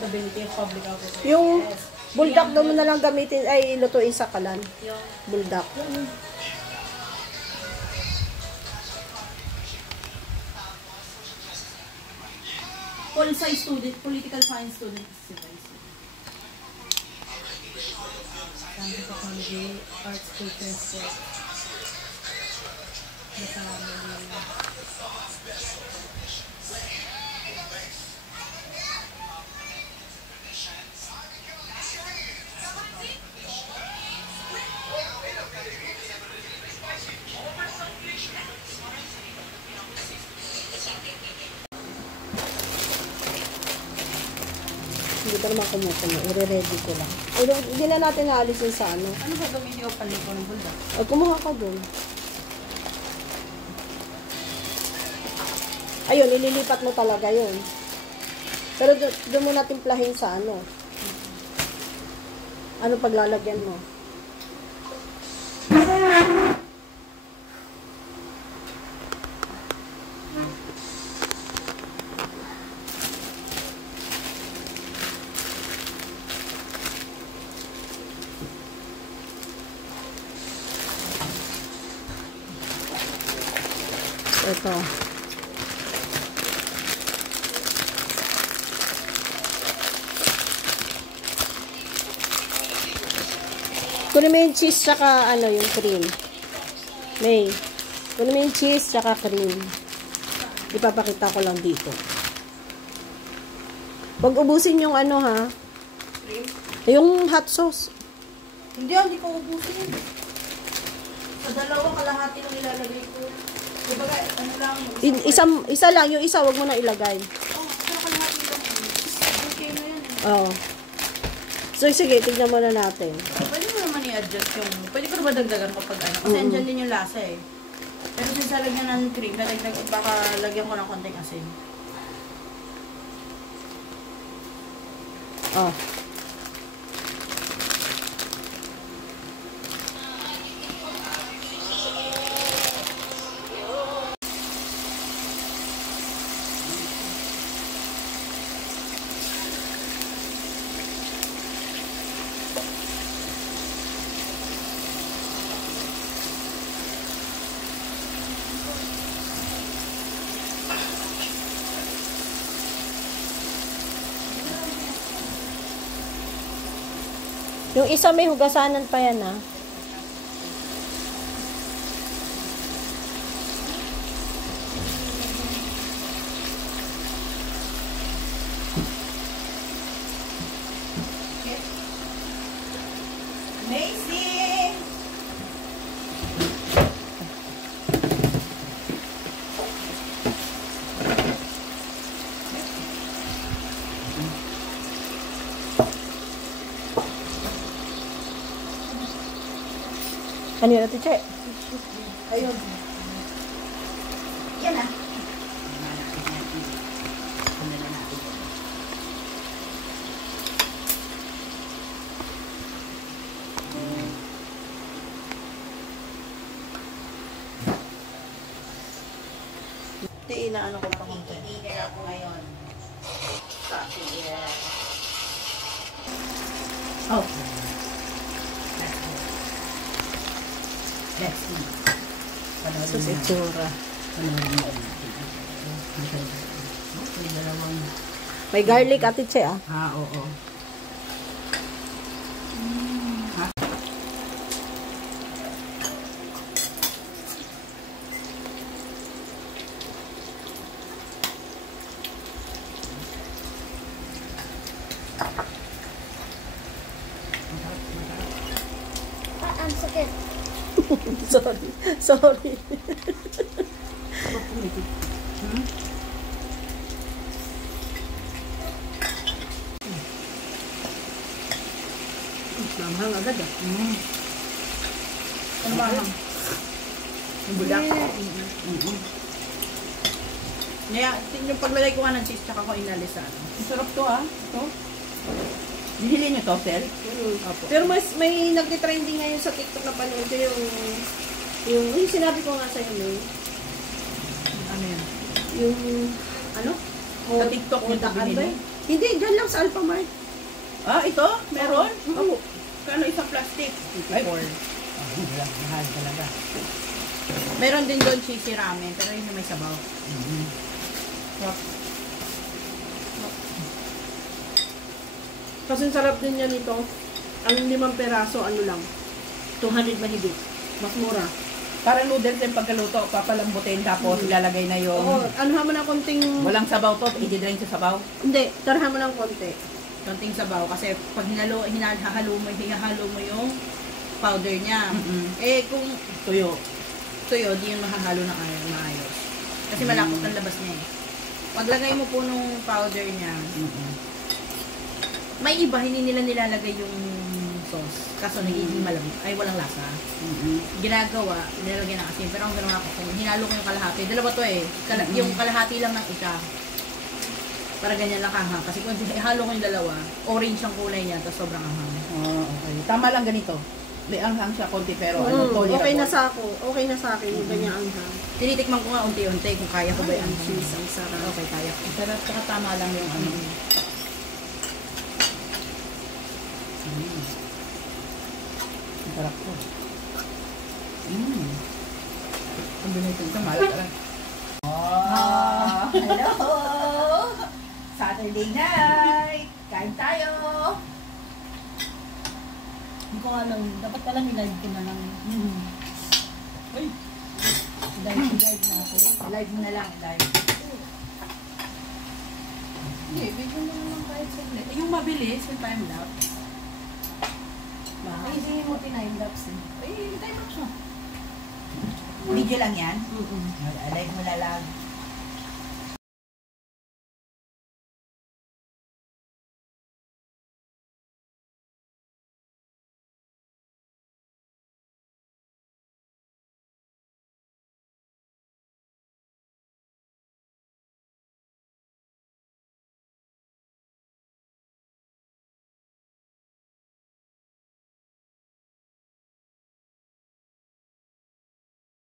accountability of public officers. Yung Yes. buldak daw mo na lang gamitin, ay lutuin sa kalan. Yung Buldak. political science student, civil. Science and technology, arts, culture, sport. Hindi pa naman kumukulo. I-ready ko lang. Hindi na natin naalisin sa ano. Ano ba gamitin ko paliko ng buldak? Ay, kumuha ka doon. Ayun, ililipat mo talaga yun. Pero doon mo natin timplahin sa ano. Ano paglalagyan mo? Ito. Kunin mo yung cheese tsaka ano yung cream. May. Kunin mo yung cheese tsaka cream. Ipapakita ko lang dito. Huwag ubusin yung ano ha. Cream? Yung hot sauce. Hindi ko ubusin. Sa dalawa kalahati ng ilalagay ko. Dibaga, ano lang. Isa lang. Yung isa, huwag mo na ilagay. Oh, pero kalahati lang. Okay na yan. Oo. So, sige, tignan muna natin. Pwede mo naman i-adjust yung... Pwede ko naman dagdagan kapag ano. Kasi andyan din yung lasa eh. Pero since lagyan ng cream, baka lagyan ko ng konting asin. Oh. Yung isa may hugasanan pa yan, ah. Amazing! Ano yun, Ate Che? Ayun. Yan ah. Inaano ko pa konti. Leader ako ngayon. Yeah. Oh. Let's see. So, si Tsura. May garlic, Ate Che, ah. Oo. Ang sakit. Sorry. Mahang agad ah. Ano mahang? Yung bulak. Kaya, yung paglagay ko nga ng cheese, tsaka ko inalis sa ano. Ang sarap to ah. Ito. Bihili nyo to, Sel? Opo. Pero may nagtitrending ngayon sa TikTok na panood ko yung sinabi ko nga sa'yo, May. Ano yan? Yung, ano? Sa TikTok nyo ito Ano ba binili? yun? Hindi, dyan lang sa Alphamart. Ah, ito? Meron? Oo. Kano isang plastic? Ay, mahal talaga. Meron din doon cheesy ramen, pero yun yung may sabaw. Kasi sarap din niya nito. Ang 5 peraso, ano lang. 200 mahigit. Mas mura. Parang noodles yung pagkaluto, papalambutin tapos ilalagay na yung... Oo, anuhan mo ng konting... Walang sabaw to, i-drain sa sabaw. Hindi, tarhan mo ng konti. Konting sabaw kasi pag hinahalo mo yung powder niya. Eh kung Tuyo. tuyo, di yun mahahalo ng maayos. Kasi malapot ang labas niya eh. Paglagay mo po nung powder niya, may iba hindi nila nilalagay yung sauce. Kaso nagiging malamig. Ay, walang lasa. Ginagawa, nilalagay ng asin. Pero ang gano'n ako, kung hinalo ko yung kalahati, dalawa to eh. Yung kalahati lang ng isa. Para ganyan lang kahang. Kasi kung ihalo ko yung dalawa, orange ang kulay niya, tapos sobrang ahang. Oh, okay. Tama lang ganito. May anghang siya konti pero tolerable. Okay na sa ako. Okay na sa akin yung ganyan ang hang. Tinitikman ko nga unti-unti kung kaya ko ba yung Cheese, ang sarap. Okay, kaya ko. Sarap, saka tama lang yung ano. Ang sarap ko. Ang binito ito, mahal ka lang. Hello! Saturday night! Kain tayo! Hindi ko nga lang, dapat pala nilive ko na lang. Uy! Live na ako. Live mo na lang, live. Hindi, video mo naman kahit saglit. Yung mabilis, yung time-lapse. Ay, hindi mo time-lapse eh. Ay, time-lapse mo. Video lang yan? Live mo na lang.